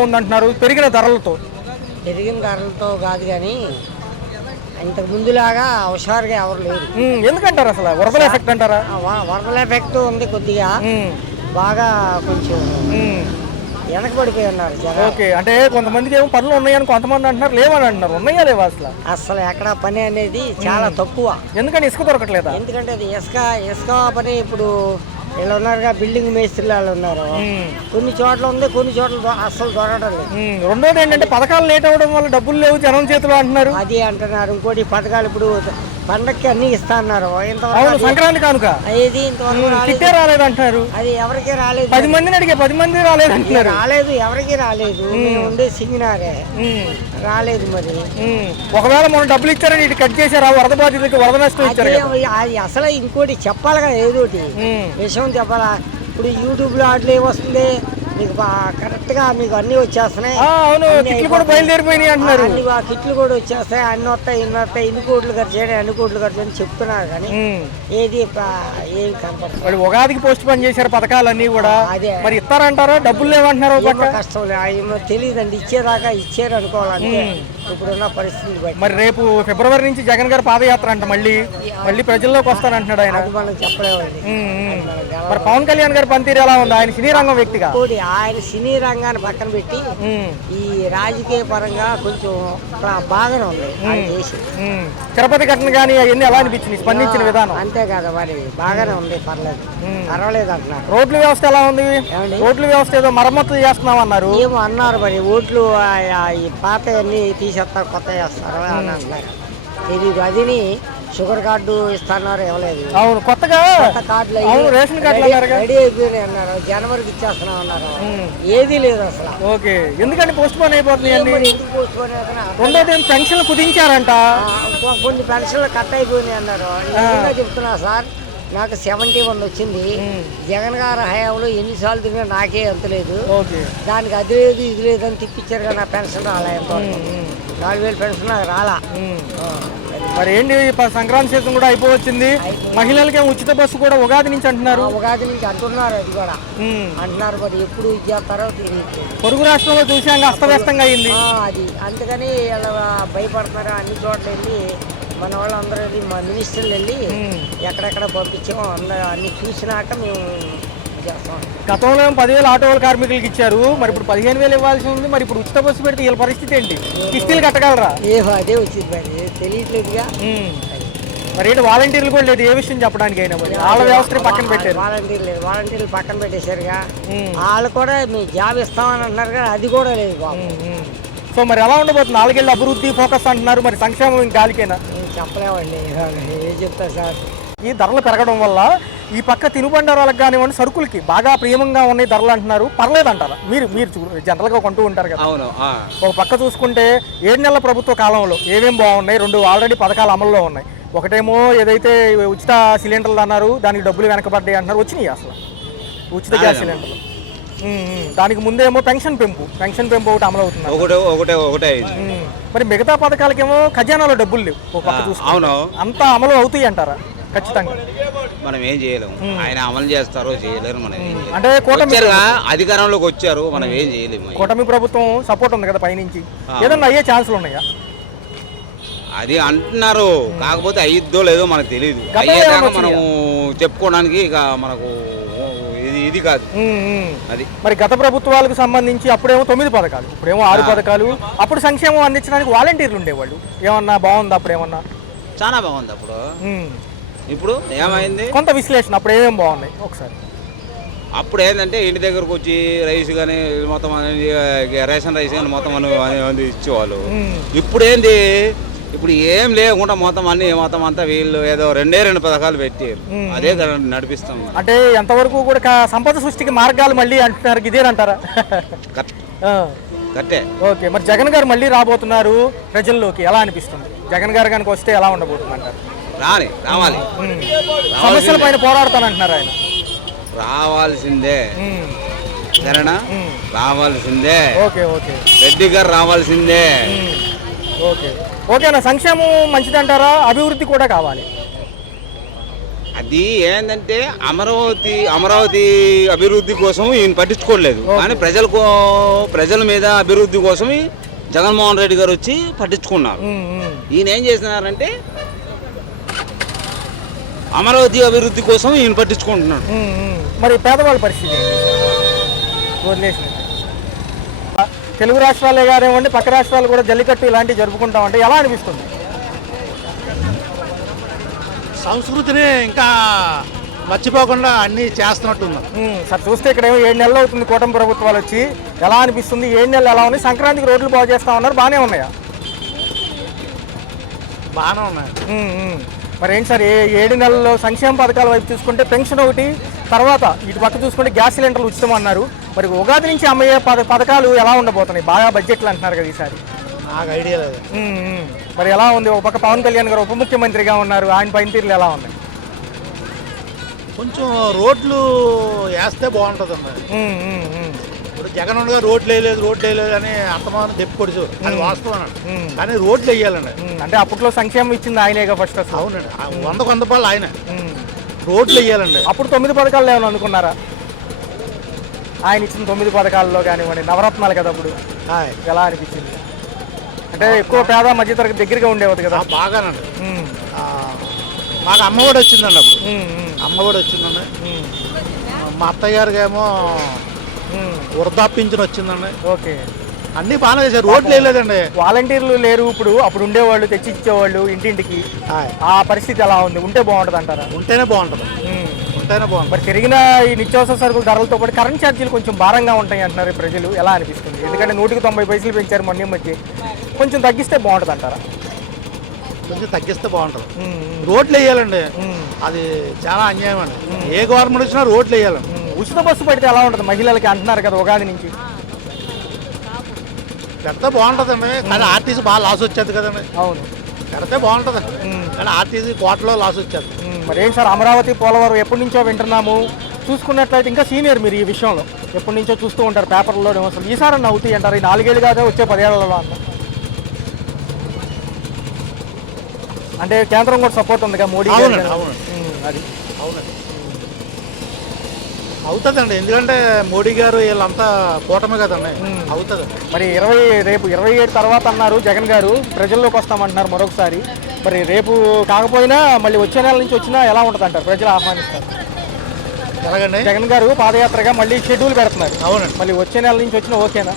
ఉందంటున్నారు పెరిగిన ధరలతో. పెరిగిన ధరలతో కాదు కానీ ఇంతకు ముందులాగా హుషారుగా ఎవరు లేరు. ఎందుకంటారు అసలు వరదల ఎఫెక్ట్ అంటారా? వరదల ఎఫెక్ట్ ఉంది కొద్దిగా, బాగా కొంచెం వెనకబడిపోయి ఉన్నారు జనం. ఓకే, అంటే కొంతమందికి ఏమో పనులు ఉన్నాయని కొంతమంది అంటున్నారు, లేవని అంటున్నారు. ఉన్నాయా లేవా అసలు? అసలు ఎక్కడ పని అనేది చాలా తక్కువ. ఎందుకని ఇసుక దొరకట్లేదా? ఎందుకంటే అది ఇసుక పని ఇప్పుడు వీళ్ళు ఉన్నారుగా, బిల్డింగ్ మేస్త్రీలు వాళ్ళు ఉన్నారు. కొన్ని చోట్ల ఉంది, కొన్ని చోట్ల అస్సలు దొరకడం లేదు. రెండోది ఏంటంటే పథకాలు లేట్ అవ్వడం వల్ల డబ్బులు లేవు జనం చేతిలో అంటున్నారు. అది అంటున్నారు. ఇంకోటి పథకాలు ఇప్పుడు పండక్కి అన్ని ఇస్తా అన్నారు. ఇంతవరకు సంక్రాంతి కానుక ఏది ఇంతవరకు రాలేదు అంటున్నారు. అది ఎవరికి రాలేదు. 10 మందిని అడిగే 10 మంది రాలేదు అంటున్నారు. రాలేదు, ఎవరికి రాలేదు. మేము ఉండే సింగినారే రాలేదు. మరి ఒకవేళ మనం డబ్బులు ఇచ్చారని ఇటు కట్ చేశారు, వరద బాధితులకి వరద నష్టం ఇచ్చారు. అది అసలు ఇంకోటి చెప్పాలి కదా, ఏదోటి విషయం చెప్పాలా. ఇప్పుడు యూట్యూబ్ లో అట్లా ఏమొస్తుంది మీకు కరెక్ట్ గా మీకు అన్ని వచ్చేస్తున్నాయి. కిట్లు కూడా బయలుదేరిపోయినాయి అంటున్నారు. కిట్లు కూడా వచ్చేస్తాయి, అన్ని వస్తాయి, ఇన్ని వస్తాయి, ఇన్ని కోట్లు ఖర్చు చేయండి, అన్ని కోట్లు ఖర్చు అని చెప్తున్నారు. కానీ ఏది ఏం కనపడుతుంది. ఉగాదికి పోస్ట్ పోన్ చేశారు పథకాలన్నీ కూడా. అదే మరి ఇస్తారంటారా? డబ్బులు లేవంటున్నారు. కష్టం తెలియదండి, ఇచ్చేదాకా ఇచ్చారు అనుకోవాలంటే ఇప్పుడున్న పరిస్థితులు బట్టి. మరి రేపు ఫిబ్రవరి నుంచి జగన్ గారు పాదయాత్ర అంట, మళ్ళీ ప్రజల్లోకి వస్తానంటున్నాడు ఆయన. మనం చెప్పలేమండి. మరి పవన్ కళ్యాణ్ గారి పనితీరు ఎలా ఉంది? ఆయన సినీ రంగం వ్యక్తిగా ఆయన సినీ రంగాన్ని పక్కన పెట్టి ఈ రాజకీయ పరంగా కొంచెం బాగానే ఉంది ఆయన చేసి. తిరుపతి ఘటన కానీ అవన్నీ ఎలా అనిపించింది, స్పందించిన విధానం? అంతే కదా, మరి బాగానే ఉంది, పర్వాలేదు అంటున్నారు. రోడ్ల వ్యవస్థ ఎలా ఉంది? రోడ్ల వ్యవస్థ ఏదో మరమ్మతులు చేస్తున్నాం అన్నారు. ఏమో అన్నారు, మరి ఓట్లు ఈ పాత అన్ని తీసేస్తారు, కొత్త చేస్తారు అని అంటున్నారు. తెలీదు. అదిని షుగర్ కార్డు ఇస్తున్నారు, ఇవ్వలేదు. అవును, కొత్తగా కార్డులు రేషన్ కార్డు రెడీ అయిపోయినాయి అన్నారు, జనవరికి ఇచ్చేస్తున్నాం అన్నారు. ఏదీ లేదు అసలు. ఓకే, ఎందుకంటే పోస్ట్ పోన్ అయిపోతుంది. ఎందుకు పోస్ట్ పోన్? రెండోది పెన్షన్లు కుదించారంట, కొన్ని పెన్షన్లు కట్ అయిపోయినాయి అన్నారు. చెప్తున్నా సార్, నాకు 71 వచ్చింది. జగన్ గారి హయాంలో ఎన్నిసార్లు తిరిగినా నాకే అంతలేదు. దానికి అది లేదు ఇది లేదు అని తిప్పించారు కదా, నా పెన్షన్ రాలా. 4000 పెన్షన్ నాకు రాలా. మరి ఏంటి, సంక్రాంతి సీజన్ కూడా అయిపోవచ్చింది. మహిళలకి ఉచిత బస్సు కూడా ఉగాది నుంచి అంటున్నారు. ఉగాది నుంచి అంటున్నారు, అది కూడా అంటున్నారు. మరి ఎప్పుడు ఇది చేస్తారో తెలియదు. పొరుగు రాష్ట్రంలో చూసాక అస్తవ్యస్తంగా అయింది అది. అందుకని ఇలా భయపడుతున్నారు. అన్ని చోట్ల వెళ్ళి మన వాళ్ళు అందరూ వెళ్ళి, మా మినిస్టర్లు వెళ్ళి ఎక్కడెక్కడ పంపించామో అన్ని చూసినాక మేము చేస్తాం. గతంలో 10,000 ఆటో కార్మికులకి ఇచ్చారు, మరి ఇప్పుడు 15,000 ఇవ్వాల్సి ఉంది. మరి ఇప్పుడు ఉచిత బస్సు పెడితే వీళ్ళ పరిస్థితి ఏంటి? కిస్తీలు కట్టగలరా? అదే వచ్చింది, మరి తెలియట్లేదుగా. మరి ఏంటి వాలంటీర్లు కూడా లేదు ఏ విషయం చెప్పడానికి అయినా. మరి వాళ్ళ వ్యవస్థ పక్కన పెట్టారు. వాలంటీర్లు పక్కన పెట్టేశారుగా. వాళ్ళు కూడా మేము జాబ్ ఇస్తామని అంటున్నారు కానీ అది కూడా లేదు బాబు. సో మరి ఎలా ఉండబోతుంది? 4 ఏళ్ళ అభివృద్ధి ఫోకస్ అంటున్నారు, మరి సంక్షేమం గాలికేనా? చెప్పలేమండి, ఏం చెప్తా సార్. ఈ ధరలు పెరగడం వల్ల ఈ పక్క తినుబండారాలకు కానివ్వండి, సరుకులకి బాగా ప్రియమంగా ఉన్నాయి ధరలు అంటున్నారు. పర్లేదు అంటారా? మీరు జనరల్గా కొంటూ ఉంటారు కదా. ఒక పక్క చూసుకుంటే 7 నెలల ప్రభుత్వ కాలంలో ఏమేమి బాగున్నాయి? 2 ఆల్రెడీ పథకాలు అమల్లో ఉన్నాయి. ఒకటేమో ఏదైతే ఉచిత సిలిండర్లు అన్నారు, దానికి డబ్బులు వెనకబడ్డాయి అంటున్నారు. వచ్చినాయి అసలు ఉచిత గ్యాస్ సిలిండర్లు? దానికి ముందేమో పెన్షన్ పెంపు ఒకటి అమలు అవుతుంది. మరి మిగతా పథకాలకేమో ఖజానాలో డబ్బులు లేవు. ఒక పక్క చూసుకుంటే అంతా అమలు అవుతాయి అంటారా? ఖచ్చితంగా మనం ఏం చేయలేము. ఆయన అమలు చేస్తారో చేయలేరు. మనం అంటే కూటమి అధికారంలోకి వచ్చారు, మనం ఏం చేయలేము. కూటమి ప్రభుత్వం సపోర్ట్ ఉంది కదా పైనుంచి, ఏదన్నా అయ్యే ఛాన్సులు ఉన్నాయా? అది అంటున్నారు, కాకపోతే అయ్యిద్దో లేదో మనకు తెలియదు. అయ్యేదాకా మనం చెప్పుకోవడానికి ఇక మనకు ఇది కాదు. అది మరి గత ప్రభుత్వాలకు సంబంధించి అప్పుడేమో 9 పథకాలు, ఇప్పుడేమో 6 పథకాలు. అప్పుడు సంక్షేమం అందించడానికి వాలంటీర్లు ఉండేవాళ్ళు. ఏమన్నా బాగుంది అప్పుడు? ఏమన్నా చాలా బాగుంది అప్పుడు. ఇప్పుడు ఏమైంది? కొంత విశ్లేషణ అప్పుడు ఏమేమి బాగున్నాయి ఒకసారి. అప్పుడు ఏంటంటే ఇంటి దగ్గరకు వచ్చి రైస్ కానీ మొత్తం రేషన్ రైస్ కానీ మొత్తం ఇచ్చేవాళ్ళు. ఇప్పుడు ఏంది, ఇప్పుడు ఏం లేకుండా మొత్తం అంతా వీళ్ళు ఏదో 2 పథకాలు పెట్టారు, అదే నడిపిస్తాం. అంటే ఎంతవరకు కూడా సంపద సృష్టికి మార్గాలు మళ్ళీ అంటున్నారు, ఇదేనంటారా? కట్టే. ఓకే, మరి జగన్ గారు మళ్ళీ రాబోతున్నారు ప్రజల్లోకి, ఎలా అనిపిస్తుంది? జగన్ గారు కనుక వస్తే ఎలా ఉండబోతుంది అంటారు? రావాలి, సమస్యల పైన పోరాడతానంటున్నారు ఆయన. రావాల్సిందే, సరేనా? రావాల్సిందే. ఓకే, రెడ్డి గారు రావాల్సిందే. ఓకేనా? సంక్షేమం మంచిదంటారా? అభివృద్ధి కూడా కావాలి. అది ఏంటంటే అమరావతి అభివృద్ధి కోసం ఈయన పట్టించుకోలేదు, కానీ ప్రజల మీద అభివృద్ధి కోసం జగన్మోహన్ రెడ్డి గారు వచ్చి పట్టించుకున్నారు. ఈయన ఏం చేస్తున్నారంటే అమరావతి అభివృద్ధి కోసం ఈయన పట్టించుకుంటున్నాడు. మరి పేదవాళ్ళ పరిస్థితి వదిలేసిన తెలుగు రాష్ట్రాలే కానివ్వండి, పక్క రాష్ట్రాలు కూడా జల్లికట్టు ఇలాంటివి జరుపుకుంటామంటే ఎలా అనిపిస్తుంది? సంస్కృతిని ఇంకా మర్చిపోకుండా అన్నీ చేస్తున్నట్టుంది. సార్ చూస్తే ఇక్కడ 7 నెలలు అవుతుంది కూటమి ప్రభుత్వాలు వచ్చి, ఎలా అనిపిస్తుంది? 7 నెలలు ఎలా ఉన్నాయి? సంక్రాంతికి రోడ్లు బాగు చేస్తా ఉన్నారు, బాగానే ఉన్నాయా? బాగానే ఉన్నాయి. మరి ఏంటి సార్ 7 నెలల్లో సంక్షేమ పథకాల వైపు చూసుకుంటే పెన్షన్ ఒకటి, తర్వాత ఇటు పక్క చూసుకుంటే గ్యాస్ సిలిండర్లు ఉచితం అన్నారు. మరి ఉగాది నుంచి అమ్మయ్యే పథకాలు ఎలా ఉండబోతున్నాయి? బాగా బడ్జెట్లు అంటున్నారు కదా ఈసారి. నాకు ఐడియా లేదు. మరి ఎలా ఉంది? ఒక పక్క పవన్ కళ్యాణ్ గారు ఉప ముఖ్యమంత్రిగా ఉన్నారు, ఆయన పనితీరులు ఎలా ఉన్నాయి? కొంచెం రోడ్లు వేస్తే బాగుంటుందండి. ఇప్పుడు జగన్ గారు రోడ్లు వేయలేదు అని అర్థమానం తెప్పుకొడుచు, అది వాస్తవం అన్నాడు. కానీ రోడ్లు వేయాలండి. అంటే అప్పట్లో సంక్షేమం ఇచ్చింది ఆయనేగా ఫస్ట్. అవునండి, 100 రూపాయలు ఆయన. రోడ్లు వేయాలండి. అప్పుడు 9 పథకాలు ఏమైనా అనుకున్నారా? ఆయన ఇచ్చిన 9 పథకాల్లో కానివ్వండి, నవరత్నాలు కదా అప్పుడు, ఎలా అనిపించింది? అంటే ఎక్కువ పేద మధ్యతరగతి దగ్గరగా ఉండేది కదా. బాగానండి. మాకు అమ్మఒడి వచ్చిందండి. అప్పుడు అమ్మఒడి వచ్చిందండి. మా అత్తయ్య గారికి ఏమో వృద్ధాప్యించిన వచ్చిందండి. ఓకే, అన్ని బాగానే చేశారు. రోడ్లు వేయలేదండి. వాలంటీర్లు లేరు, ఇప్పుడు అప్పుడు ఉండేవాళ్ళు, తెచ్చి ఇచ్చేవాళ్ళు ఇంటింటికి. ఆ పరిస్థితి ఎలా ఉంది? ఉంటే బాగుంటుంది అంటారా? ఉంటేనే బాగుంటుంది. మరి పెరిగిన ఈ నిత్యావసర సరుకుల ధరలతో పాటు కరెంట్ ఛార్జీలు కొంచెం భారంగా ఉంటాయి అంటున్నారు ప్రజలు, ఎలా అనిపిస్తుంది? ఎందుకంటే 190 పైసలు పెంచారు మొన్న మధ్య, కొంచెం తగ్గిస్తే బాగుంటుంది అంటారా? కొంచెం తగ్గిస్తే బాగుంటుంది. రోడ్లు వేయాలండి, అది చాలా అన్యాయం అండి. ఏ గవర్నమెంట్ వచ్చినా రోడ్లు వేయాలండి. ఉచిత బస్సు పడితే ఎలా ఉంటుంది మహిళలకి అంటున్నారు కదా ఉగాది నుంచి? పెడితే బాగుంటుందండి, కానీ ఆర్టీసీ బాగా లాస్ వచ్చేది కదండి. అవును, పెడితే బాగుంటుంది, కానీ ఆర్టీసీ కోటలో లాస్ వచ్చేది. మరి ఏంటి సార్ అమరావతి పోలవరం ఎప్పటి నుంచో వింటున్నాము, చూసుకున్నట్లయితే ఇంకా సీనియర్ మీరు ఈ విషయంలో, ఎప్పటి నుంచో చూస్తూ ఉంటారు పేపర్లో. అసలు ఈసారి అవుతాయి అంటారు? ఈ 4 ఏళ్ళు కాదా, వచ్చే 10 ఏళ్లలో అన్న? అంటే కేంద్రం కూడా సపోర్ట్ ఉందిగా మోడీ గారు. అవునండి, అది అవునండి, అవుతుందండి. ఎందుకంటే మోడీ గారు వీళ్ళంతా కూటమి కదండి, అవుతుంది. మరి రేపు 27 తర్వాత అన్నారు జగన్ గారు ప్రజల్లోకి వస్తామంటున్నారు మరొకసారి. మరి రేపు కాకపోయినా మళ్ళీ వచ్చే నెల నుంచి వచ్చినా ఎలా ఉంటుంది అంటారు? ప్రజలు ఆహ్వానిస్తారు ఎలాగండి? జగన్ గారు పాదయాత్రగా మళ్ళీ షెడ్యూల్ పెడుతున్నారు. అవునండి, మళ్ళీ వచ్చే నెల నుంచి వచ్చినా ఓకేనా?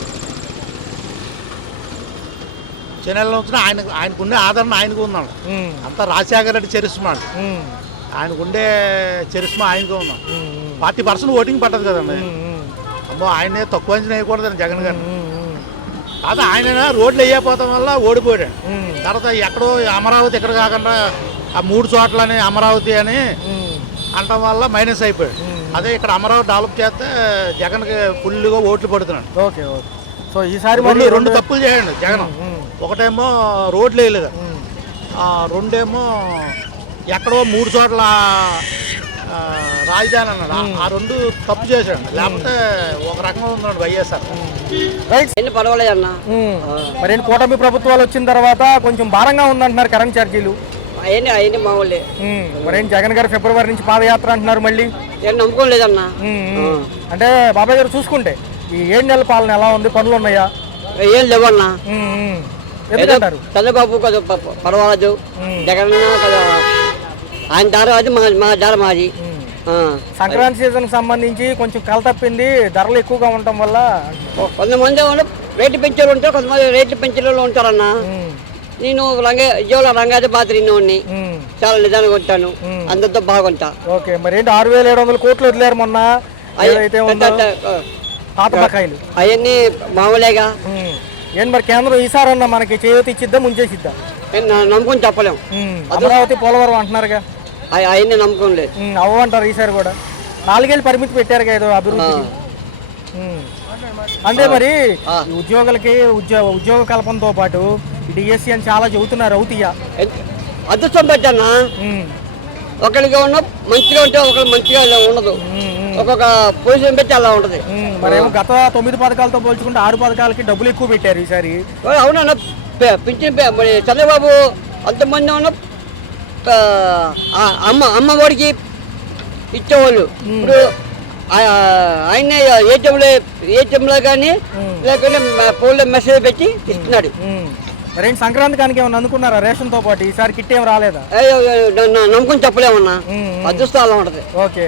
వచ్చే నెలలో వచ్చినా ఆయనకుండే ఆదరణ ఆయనకు ఉందండి. అంతా రాజశేఖర రెడ్డి చరిస్మాడు, ఆయనకుండే చరిస్మా ఆయనకు ఉందాం. 40% ఓటింగ్ పట్టదు కదండి. అమ్మో, ఆయనే తక్కువ అంచనా వేయకూడదండి జగన్ గారు. కాదు, ఆయన రోడ్లు వేయకపోవడం వల్ల ఓడిపోయాడు. తర్వాత ఎక్కడో అమరావతి ఇక్కడ కాకుండా ఆ 3 చోట్లని అమరావతి అని అనటం వల్ల మైనస్ అయిపోయాడు. అదే ఇక్కడ అమరావతి డెవలప్ చేస్తే జగన్కి ఫుల్గా ఓట్లు పడుతున్నాడు. Okay okay. సో ఈసారి రెండు తప్పులు చేయండి జగన్. ఒకటేమో రోడ్లు వేయలేదు, రెండేమో ఎక్కడో 3 చోట్ల రాజధాని అన్నాడు. ఆ 2 తప్పు చేశాడు. లేకపోతే ఒక రకంగా ఉన్నాడు వైఎస్ఆర్. పర్వాలేదు అన్న. మరి కూటమి ప్రభుత్వాలు వచ్చిన తర్వాత కొంచెం భారంగా ఉందంటున్నారు కరెంట్ ఛార్జీలు. అవన్నీ మామూలే. మరేం జగన్ గారు ఫిబ్రవరి నుంచి పాదయాత్ర అంటున్నారు మళ్ళీ? నమ్మకం లేదన్నా. అంటే బాబాయ్ గారు చూసుకుంటే ఈ 7 నెలల పాలన ఎలా ఉంది? పనులు ఉన్నాయా? ఏం లేవన్నా. ఎందుకంటారు? చంద్రబాబు కదా పర్వాలేదు, జగన్ కదా ఆయన దారి, అది మా దారి మాది. సంక్రాంతి సీజన్ సంబంధించి కొంచెం కల తప్పింది, ధరలు ఎక్కువగా ఉండటం వల్ల. కొంతమంది రేట్లు పెంచేవాళ్ళు ఉంటారు, కొంతమంది రేట్లు పెంచే వాళ్ళు ఉంటారన్నా. నేను రంగాది బాధ నిన్నోడిని చాలా నిదానంగా ఉంటాను, అందరితో బాగుంటా. ఓకే, మరి ఏంటి 6,700 కోట్లు వదిలేరు మొన్న, పాత బకాయిలు అవన్నీ మామూలేగా. ఏంటి మరి కేంద్రం ఈసారి అన్న మనకి చేయూత ఇచ్చిద్దా, ముంచేసిద్దా? నమ్మకం చెప్పలేం. అమరావతి పోలవరం అంటున్నారుగా, అవన్నీ నమ్మకం లేదు. అవ్వంటారు ఈసారి కూడా? 4 ఏళ్ళు పరిమితి పెట్టారుగా ఏదో అభివృద్ధి. అంటే మరి ఉద్యోగులకి ఉద్యోగ కల్పనతో పాటు డిఎస్సి అని చాలా చెబుతున్నారు, అవుతాయా? అదృష్టం పెట్టన్నా, ఒకరికి ఉన్న మంచిగా ఉంటే ఒకరికి మంచిగా ఉండదు. ఒక్కొక్క పొజిషన్ పెట్టి అలా ఉంటది. మరేమో గత 9 పథకాలతో పోల్చుకుంటే 6 పథకాలకి డబ్బులు ఎక్కువ పెట్టారు ఈసారి. అవునన్నా, పింఛన్ చంద్రబాబు అంతమంది ఉన్న అమ్మ ఒడికి ఇచ్చేవాళ్ళు. ఇప్పుడు ఆయన ఏటీఎంలో కానీ లేకుంటే ఫోన్లో మెసేజ్ పెట్టి ఇస్తున్నాడు. మరేంటి సంక్రాంతి కానికి ఏమన్నా అనుకున్నారా రేషన్ తో పాటు? ఈసారి కిట్ ఏం రాలేదా? నమ్ముకుని చెప్పలేమన్నా, అదృష్టం అలా ఉంటది. ఓకే,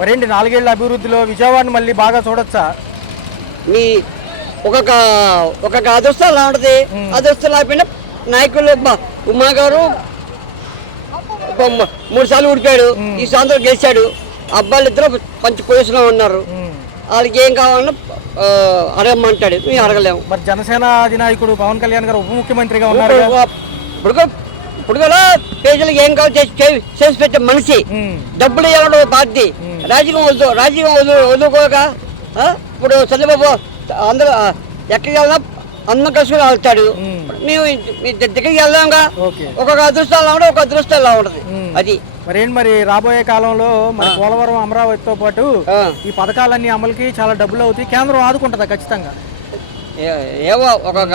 మరేంటి 4 ఏళ్ల అభివృద్ధిలో విజయవాడని మళ్ళీ బాగా చూడొచ్చా? మీ ఒక్కొక్క అదృష్టం అలా ఉంటది. అదృష్టం లేకపోయినా నాయకులు ఉమా గారు 3 సార్లు ఊడిపోయాడు, ఈ సంవత్సరం గెలిచాడు. అబ్బాయిలు ఇద్దరు మంచి పొజిషన్ లో ఉన్నారు. వాళ్ళకి ఏం కావాలన్నా అడగమంటాడు, మేము అడగలేము. మరి జనసేన అధినాయకుడు పవన్ కళ్యాణ్ గారు ఉప ముఖ్యమంత్రిగా ఉన్నారు. ఇప్పుడు కూడా పేదలకు ఏం కావాలి చేసి పెట్టే మనిషి. డబ్బులు ఇవ్వడం పార్టీ, రాజకీయం వదులుకోక ఇప్పుడు చంద్రబాబు అందరూ ఎక్కడికి వెళ్ళినా అందరం కలుసుకుని వెళ్తాడు. మేము దగ్గరికి వెళ్దాంగా. ఒక్కొక్క అదృష్టం అలా ఉంటుంది, ఒక అదృష్టం ఇలా ఉంటుంది. అది మరి రాబోయే కాలంలో మరి పోలవరం అమరావతితో పాటు ఈ పథకాలన్నీ అమలుకి చాలా డబ్బులు అవుతాయి. కేంద్రం ఆదుకుంటుందా ఖచ్చితంగా? ఏవో ఒక్కొక్క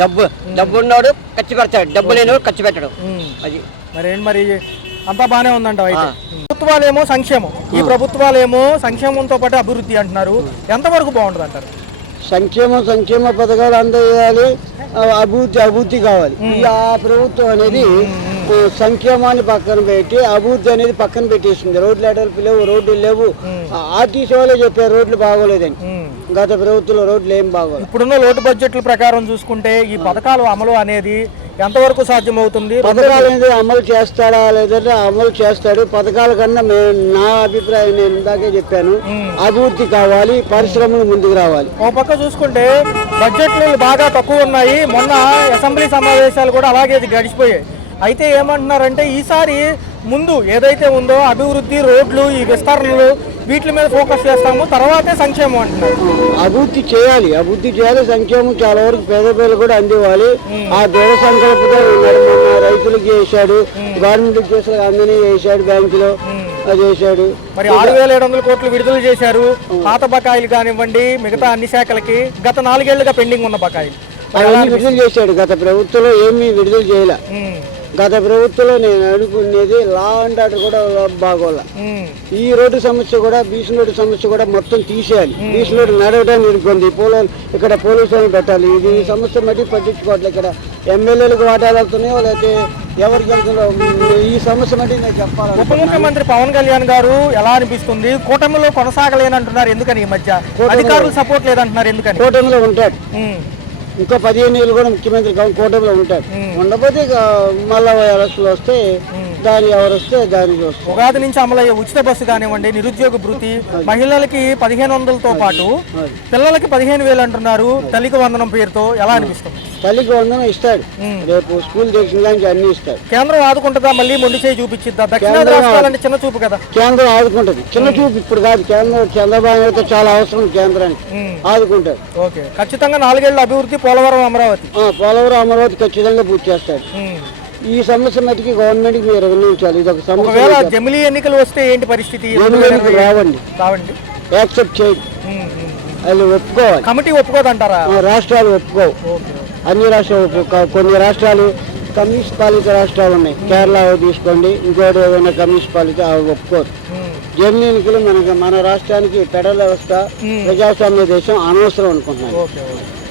డబ్బు ఉన్నాడు ఖర్చు పెడతాడు, డబ్బు లేనివాడు ఖర్చు పెట్టడం. అది మరి అంతా బాగానే ఉందంట. అయితే ప్రభుత్వాలేమో సంక్షేమం, ఈ ప్రభుత్వాలేమో సంక్షేమంతో పాటు అభివృద్ధి అంటున్నారు. ఎంతవరకు బాగుంటుంది అంటారు? సంక్షేమ పథకాలు అందజేయాలి, అభివృద్ధి కావాలి. ఆ ప్రభుత్వం అనేది సంక్షేమాన్ని పక్కన పెట్టి అభివృద్ధి అనేది పక్కన పెట్టేసింది. రోడ్లు ఎడల్పు లేవు, రోడ్లు లేవు. ఆర్టీసీ వాళ్ళే చెప్పారు రోడ్లు బాగోలేదని. గత ప్రభుత్వంలో రోడ్లు ఏం బాగోలేదు. ఇప్పుడున్న లోటు బడ్జెట్ల ప్రకారం చూసుకుంటే ఈ పథకాలు అమలు అనేది ఎంతవరకు సాధ్యమవుతుంది? పథకాలు అనేది అమలు చేస్తాడా లేదంటే అమలు చేస్తాడు. పథకాల కన్నా నా అభిప్రాయం నేను ఇందాకే చెప్పాను, అభివృద్ధి కావాలి, పరిశ్రమలు ముందుకు రావాలి. ఓ పక్క చూసుకుంటే బడ్జెట్లు బాగా తక్కువ ఉన్నాయి. మొన్న అసెంబ్లీ సమావేశాలు కూడా అలాగే గడిచిపోయాయి. అయితే ఏమంటున్నారంటే ఈసారి ముందు ఏదైతే ఉందో అభివృద్ధి, రోడ్లు, ఈ విస్తరణలు వీటి మీద ఫోకస్ చేస్తాము, తర్వాతే సంక్షేమం అంటున్నారు. అభివృద్ధి చేయాలి. సంక్షేమం చాలా వరకు పేద పేదలు కూడా అందివ్వాలి. ఆ దృఢ సంకల్పంతో ఉన్నాడు. మొన్న రైతులకు చేశాడు, గవర్నమెంట్ ఉద్యోగులకు అందరినీ చేశాడు, బ్యాంకులో చేశాడు. మరి 6,700 కోట్లు విడుదల చేశారు. పాత బకాయిలు కానివ్వండి, మిగతా అన్ని శాఖలకి గత 4 ఏళ్లుగా పెండింగ్ ఉన్న బకాయిలు విడుదల చేశాడు. గత ప్రభుత్వంలో ఏమీ విడుదల చేయలే. గత ప్రభుత్వంలో నేను అనుకునేది లా అండ్ ఆర్డర్ కూడా బాగోలా. ఈ రోడ్డు సమస్య కూడా, బీసీ రోడ్డు సమస్య కూడా మొత్తం తీసేయాలి. బీసీ రోడ్డు నడవడానికి ఇరుకుంది, ఇక్కడ పోలీసులను పెట్టాలి. ఇది సమస్య మట్టి పట్టించుకోవట్లేదు. ఇక్కడ ఎమ్మెల్యేలకు వాటాలు వెళ్తున్నాయో లేకపోతే ఎవరికి వెళ్తున్నాయో ఈ సమస్య మట్టి నేను చెప్పాలి. ఉప ముఖ్యమంత్రి పవన్ కళ్యాణ్ గారు ఎలా అనిపిస్తుంది? కూటమిలో కొనసాగలేనంటున్నారు, ఎందుకని? ఈ మధ్య అధికారులు సపోర్ట్ లేదంటున్నారు, ఎందుకని? కూటమిలో ఉంటాడు, ఇంకా 15 ఏళ్ళు కూడా ముఖ్యమంత్రి కూటమిలో ఉంటాడు. ఉండకపోతే ఇక మళ్ళా ఎలక్షన్లు వస్తే ఎవరు వస్తే దానికి వస్తుంది. ఉగాది నుంచి అమలయ్యే ఉచిత బస్సు కానివ్వండి, నిరుద్యోగ భృతి, మహిళలకి 1500తో పాటు పిల్లలకి 15,000 అంటున్నారు. తల్లికి వందనం పేరుతో ఎలా అనిపిస్తుంది? తల్లికి వందనం ఇస్తాడు, రేపు స్కూల్ తెచ్చిన దానికి అన్ని ఇస్తాడు. కేంద్రం ఆదుకుంటుందా? మళ్ళీ మొండి చేయి చూపించిద్దా? దక్షిణాది రాష్ట్రాలంటే చిన్న చూపు కదా. కేంద్రం ఆదుకుంటది, చిన్న చూపు ఇప్పుడు కాదు. కేంద్రం చంద్రబాబు నాయుడుతో చాలా అవసరం, కేంద్రానికి ఆదుకుంటాడు. ఓకే, ఖచ్చితంగా 4 ఏళ్ల అభివృద్ధి పోలవరం అమరావతి ఖచ్చితంగా పూర్తి చేస్తాడు. ఈ సమస్య మటుకి గవర్నమెంట్ మీరు నిర్ణయించాలి. ఇది ఒక సమస్య. జమిలీ ఎన్నికలు వస్తే ఏంటి పరిస్థితి? రావండి, యాక్సెప్ట్ చేయండి, వాళ్ళు ఒప్పుకోవాలి. కమిటీ ఒప్పుకోదంటారా? రాష్ట్రాలు ఒప్పుకోవు, అన్ని రాష్ట్రాలు కొన్ని రాష్ట్రాలు కమ్యూనిస్ట్ పాలిత రాష్ట్రాలు ఉన్నాయి. కేరళ తీసుకోండి, ఇంకోటి ఏదైనా కమ్యూనిస్ట్ పాలిత అవి ఒప్పుకోరు. జమిలీ ఎన్నికలు మన రాష్ట్రానికి ఫెడరల్ వ్యవస్థ, ప్రజాస్వామ్య దేశం అనవసరం అనుకుంటున్నాను.